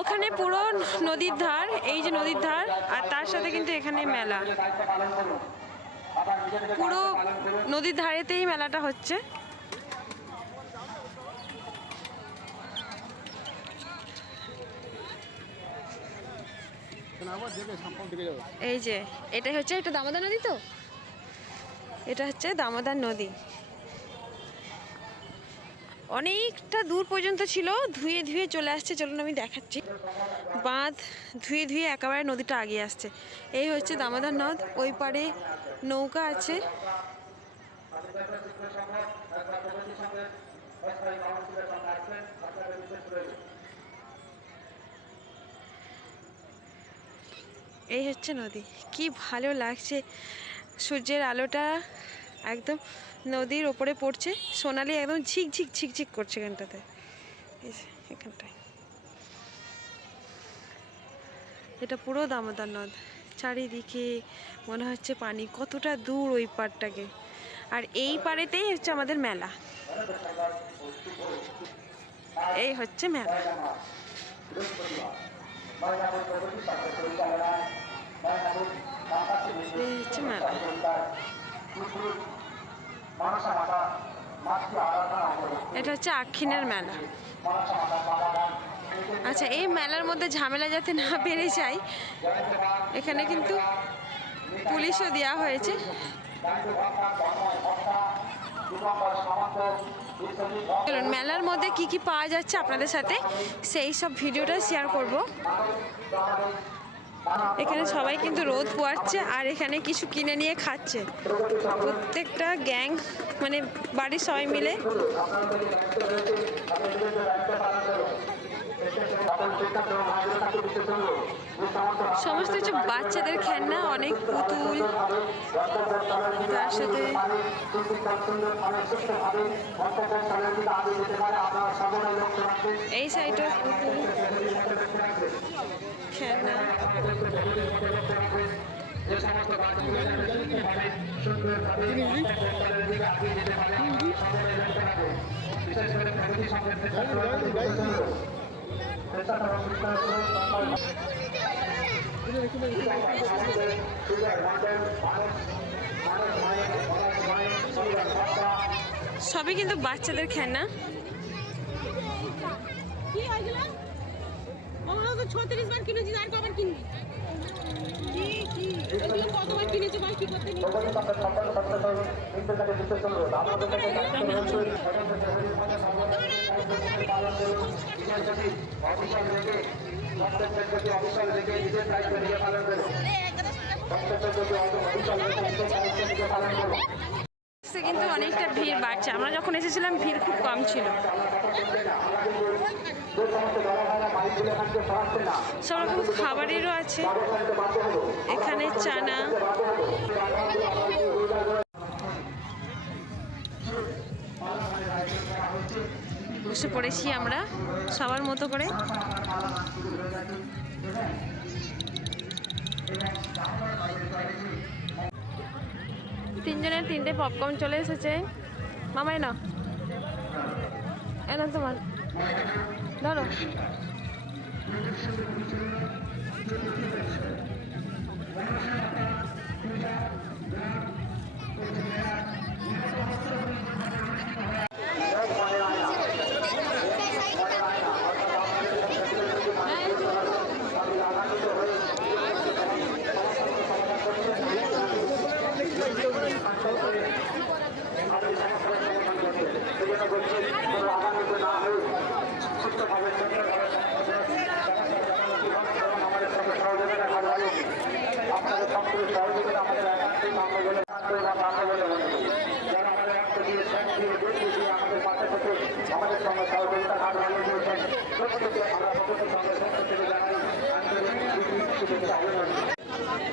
ওখানে পুরো নদীর ধার, এই যে নদীর ধার, আর তার সাথে কিন্তু এখানে মেলা, পুরো নদীর ধারেতেই মেলাটা হচ্ছে। এই যে এটাই হচ্ছে, এটা দামোদর নদী, তো এটা হচ্ছে দামোদর নদী। অনেকটা দূর পর্যন্ত ছিল, ধুয়ে ধুয়ে চলে আসছে। চলুন আমি দেখাচ্ছি। বাঁধ ধুয়ে ধুয়ে একেবারে নদীটা আগিয়ে আসছে। এই হচ্ছে দামোদর নদ। ওই পারে নৌকা আছে। এই হচ্ছে নদী। কি ভালো লাগছে, সূর্যের আলোটা একদম নদীর ওপরে পড়ছে, সোনালি একদম ঝিকঝিক ঝিকঝিক করছে এখানটাতে। এই যে এখানটায় এটা পুরো দামোদর নদ, চারিদিকে মনে হচ্ছে পানি। কতটা দূর ওই পাড়টাকে, আর এই পাড়েতেই হচ্ছে আমাদের মেলা। এই হচ্ছে মেলা। এই হচ্ছে মেলা। এটা হচ্ছে আক্ষিণের মেলা। আচ্ছা, এই মেলার মধ্যে ঝামেলা যাতে না বেড়ে যায়, এখানে কিন্তু পুলিশও দেওয়া হয়েছে। চলুন মেলার মধ্যে কি কি পাওয়া যাচ্ছে আপনাদের সাথে সেই সব ভিডিওটা শেয়ার করব। এখানে সবাই কিন্তু রোদ পোয়াচ্ছে, আর এখানে কিছু কিনে নিয়ে খাচ্ছে প্রত্যেকটা গ্যাং, মানে বাড়ির সবাই মিলে। সমস্ত কিছু বাচ্চাদের খেলনা, অনেক পুতুল, তার সাথে এই সাইডে পুতুল খেলনা। সবই কিন্তু বাচ্চাদের খেলনা। তো 36 বার কিনেছি, আর কবার কিনবি? কতবার কিনেছি ভাই, কি করতে নিয়ে কিন্তু অনেকটা ভিড় বাড়ছে। আমরা যখন এসেছিলাম ভিড় খুব কম ছিল। সব রকম খাবারেরও আছে এখানে, চানা। বসে পড়েছি আমরা সবার মতো করে। তিনজনের তিনটে পপকর্ন চলে এসেছে। মামাই না এনা তোমার ধরো।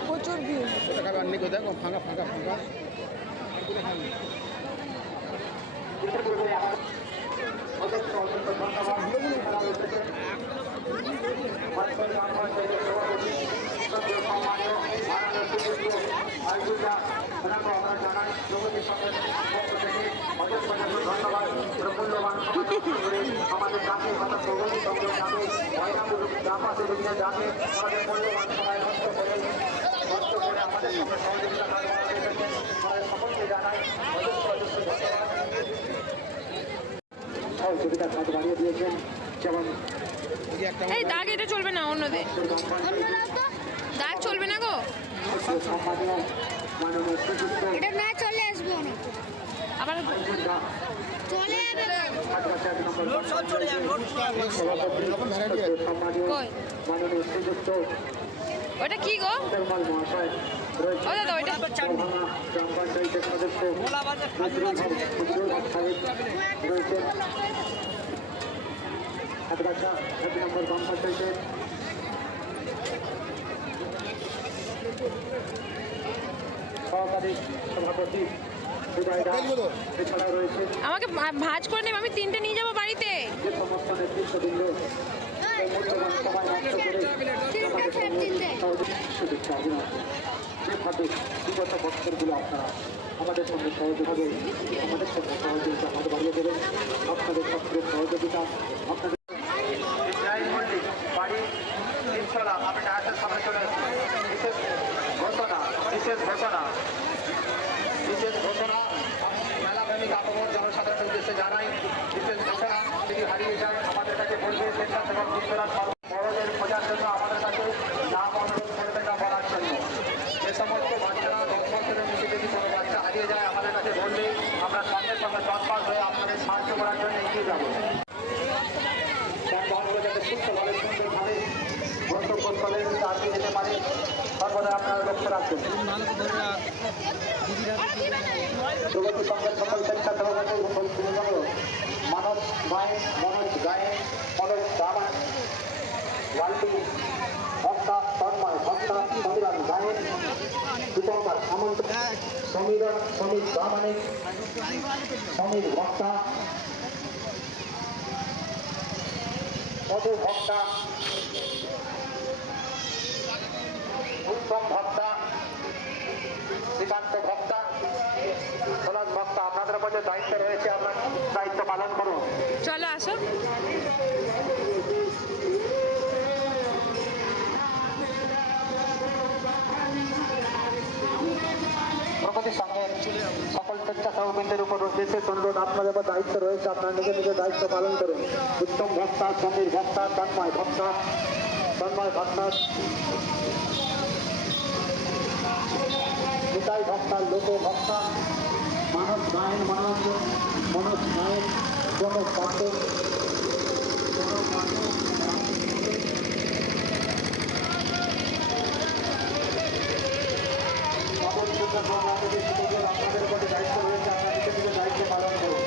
প্রচুর ভিড়। দেখো ফাঁকা ফাঁকা ফাঁকা আমাদের জাতির কথা প্রগতি সঙ্গে যাবে ময়নামূলক জাপাতে দুনিয়া যাবে আমাদের মূল্যবান সময় নষ্ট করে আমাদের সঙ্গে সহযোগিতা সকলকে জানাই সহযোগিতার হাত বাড়িয়ে দিয়েছেন। যেমন এই দাগ এটা চলবে না, অন্যদের দাগ চলবে না গো। এটা না চলে আসবে অনেক আবার চলে কই ওটা কি গো? ও দাদা ওইটা গ্রাম পঞ্চায়েতের সদস্য রয়েছেন হাতগাছা ১ নম্বর গ্রাম পঞ্চায়েতের সহকারী সভাপতি এছাড়াও রয়েছে আমাকে ভাঁজ করে নেব, আমি তিনটে নিয়ে যাবো বাড়িতে। যে সমস্ত নেতৃত্ববৃন্দ মূল্যবান সময় নষ্ট করে শুভেচ্ছা অভিনন্দন। যেভাবে বিগত বছরগুলো আপনারা আমাদের সঙ্গে সহযোগিতা আমাদের সঙ্গে সহযোগিতা হাত বাড়িয়ে দেবেন, আপনাদের সক্রিয় সহযোগিতা আপনাদের বাড়ি তিনতলা আমি ডায়াসের সামনে চলে আসছি। বিশেষ ঘোষণা মেলাপ্রেমিক আপমর জনসাধারণের উদ্দেশ্যে জানাই। বিশেষ ঘোষণা যদি হারিয়ে যায় আমাদের কাছে বলবে স্বেচ্ছাসেবক বৃন্দরা বড়দের খোঁজার জন্য আমাদের কাছে নাম অনুরোধ করে টাকা বলার জন্য। যে সমস্ত বাচ্চারা 10 বছরের নিচে যদি কোনো বাচ্চা হারিয়ে যায় আমাদের কাছে বললে আমরা সঙ্গে সঙ্গে তৎপর হয়ে আপনাদের সাহায্য করার জন্য এগিয়ে যাবো। যানবাহনগুলো যাতে সুস্থভাবে সুন্দরভাবে গন্তব্যস্থলে চালিয়ে যেতে পারে সর্বদা আপনারা লক্ষ্য রাখবেন। প্রগতি সংঘের সকল স্বেচ্ছাসেবকদের মানব গায়েন মনোজ গায়েন মনোজ দামান ওয়াল্টি ভক্তা তন্ময় ভক্তা সমীরণ গায়েন দীপঙ্কর সামন্ত সমীর দামানিক সমীর ভক্তা মধু ভক্তা উত্তম ভক্তা শ্রীকান্ত ভক্তা সোলাস ভক্তা আপনাদের মধ্যে দায়িত্ব রয়েছে, আপনার দায়িত্ব পালন করুন। চলো আসো। প্রগতি সংঘের সকল স্বেচ্ছাসেবকদের উপর বিশেষ অনুরোধ, আপনাদের উপর দায়িত্ব রয়েছে, আপনার নিজের নিজের দায়িত্ব পালন করুন। উত্তম ভক্তা সমীর ভক্তা তন্ময় ভক্তা নিতাই ভক্তা লোক ভক্তা মানব গায়েন মনোজ গায়েন প্রণব পাত্র আপনাদের উপরে দায়িত্ব রয়েছে, আপনার নিজের নিজের দায়িত্ব পালন করুন।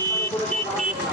রাস্তার উপরে কোনো দাঁড়াবেন না।